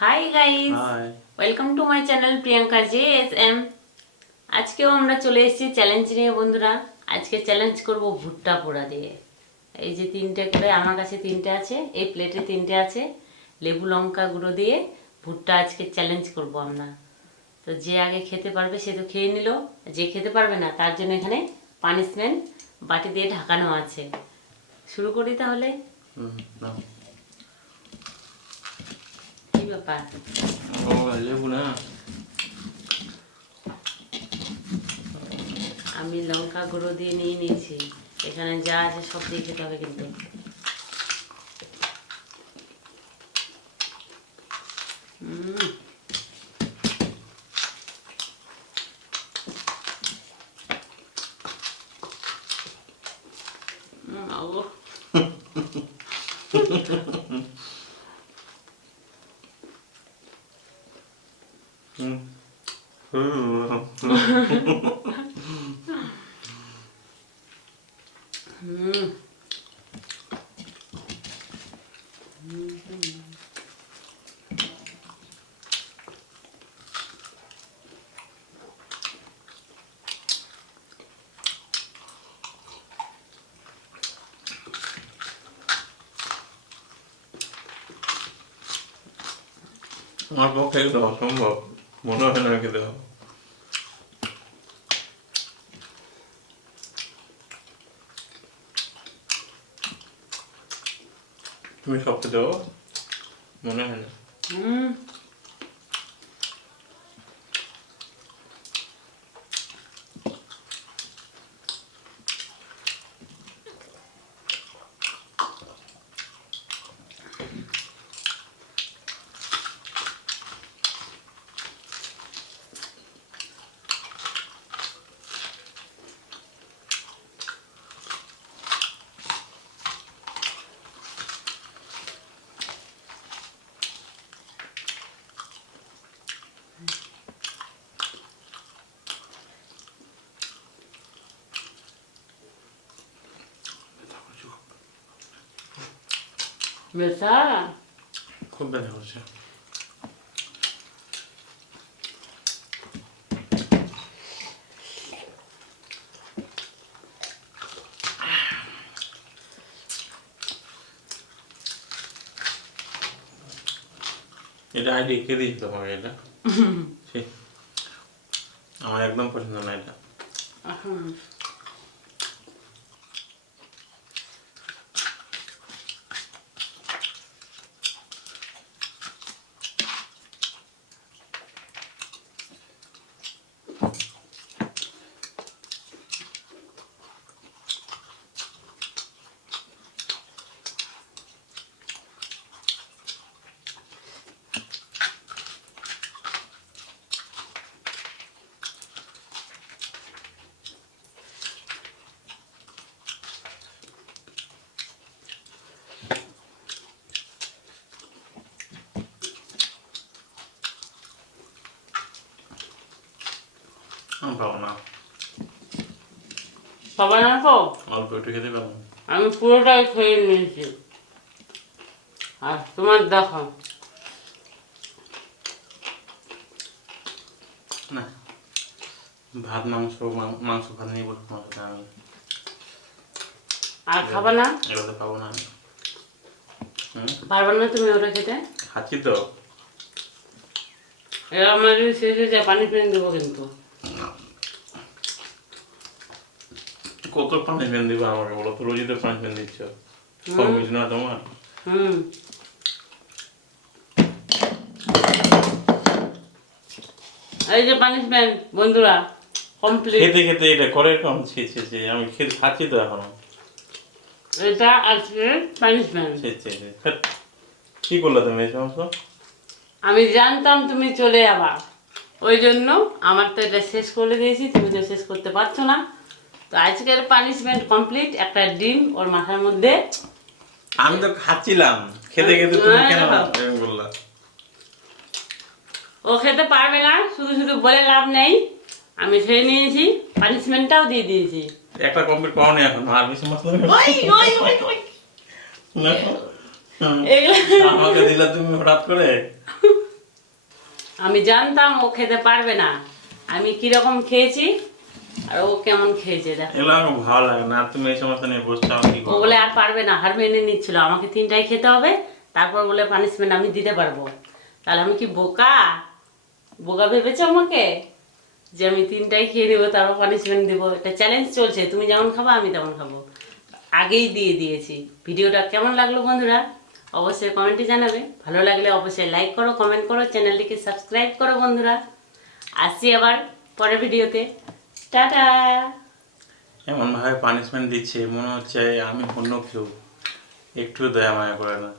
High guys, hi. Welcome to my channel Priyanka JSM। আজকেও আমরা চলে এসেছি চ্যালেঞ্জ নিয়ে বন্ধুরা। আজকে চ্যালেঞ্জ করব ভুট্টা পোড়া দিয়ে। এই যে তিনটে করে আমার কাছে তিনটে আছে, এই প্লেটে তিনটে আছে। লেবু লঙ্কা গুঁড়ো দিয়ে ভুট্টা আজকে চ্যালেঞ্জ করব আমরা। তো যে আগে খেতে পারবে সে তো খেয়ে নিল, যে খেতে পারবে না তার জন্য এখানে পানিশমেন্ট বাটি দিয়ে ঢাকানো আছে। শুরু করি তাহলে। নাও। কি ব্যাপার? ও লেবু না। আমি লঙ্কা গুঁড়ো দিয়ে নিয়ে নিয়েছি, এখানে যা আছে সব দিয়ে খেতে হবে কিন্তু। আল্লাহ। আমার পক্ষে এটা অসম্ভব, মনে হয় না খেতে হবে। তুমি সব খেতে হবে মনে হয় না। ব্যথা খুব ব্যথা করছে। এটা আইডি কে দিয়েছে তোমাকে? এটা ছি, আমার একদম পছন্দ না এটা। আমি পাবো না, সবাই না তো, অল্প একটু খেতে পাবো না। আমি পুরোটাই খেয়ে নিয়েছি। আর তোমার দেখো, না, ভাত মাংস মাংস ভাত নিয়ে বসবো না সেটা আমি। আর খাবে না? এগুলো পাবো না আমি। পারবে না তুমি ওটা খেতে? খাচ্ছি তো। এরা আমার যদি শেষ হয়ে যায় পানি ফেলে দেবো কিন্তু। কত পানিশমেন্ট দিবা আমাকে বলো তো? রোজই তো পানিশমেন্ট দিচ্ছ, সব কিছু না তোমার। এই যে পানিশমেন্ট বন্ধুরা, কমপ্লিট। খেতে খেতে এটা করে কম। ছি ছি ছি, আমি খেতে খাচ্ছি তো এখনো। এটা আজকে পানিশমেন্ট। ছি ছি ছি, ধ্যাৎ। কি করলে তুমি এই সমস্ত? আমি জানতাম তুমি চলে যাবা, ওই জন্য আমার তো এটা শেষ করে দিয়েছি, তুমি তো শেষ করতে পারছো না। তো আজকের পানিশমেন্ট কমপ্লিট। একটা ডিম ওর মাথার মধ্যে। আমি তো খাচ্ছিলাম, খেতে খেতে তুমি কেন এরকম বললা? ও খেতে পারবে না, শুধু শুধু বলে লাভ নেই। আমি খেয়ে নিয়েছি, পানিশমেন্টটাও দিয়ে দিয়েছি। একটা কমপ্লিট করো নি এখন, আর বেশি মশলা এগুলো আমাকে দিলা তুমি হঠাৎ করে। আমি জানতাম ও খেতে পারবে না, আমি কিরকম খেয়েছি আর ও কেমন খেয়েছে দেখো। এগুলো আমার ভালো লাগে না, আর তুমি এই সমস্ত নিয়ে বসছো, আমি কি ও করবো? বলে আর পারবে না, হার মেনে নিচ্ছিল, আমাকে তিনটাই খেতে হবে, তারপর বলে পানিশমেন্ট আমি দিতে পারবো। তাহলে আমি কি বোকা? বোকা ভেবেছো আমাকে যে আমি তিনটাই খেয়ে নেবো তারপর পানিশমেন্ট দেবো? এটা চ্যালেঞ্জ চলছে, তুমি যেমন খাবো আমি তেমন খাবো, আগেই দিয়ে দিয়েছি। ভিডিওটা কেমন লাগলো বন্ধুরা অবশ্যই কমেন্টে জানাবে, ভালো লাগলে অবশ্যই লাইক করো, কমেন্ট করো, চ্যানেলটিকে সাবস্ক্রাইব করো বন্ধুরা। আসছি আবার পরের ভিডিওতে, টাটা। এমন ভাবে পানিশমেন্ট দিচ্ছে মনে হচ্ছে আমি অন্য কেউ, একটু দয়া মায়া করে না।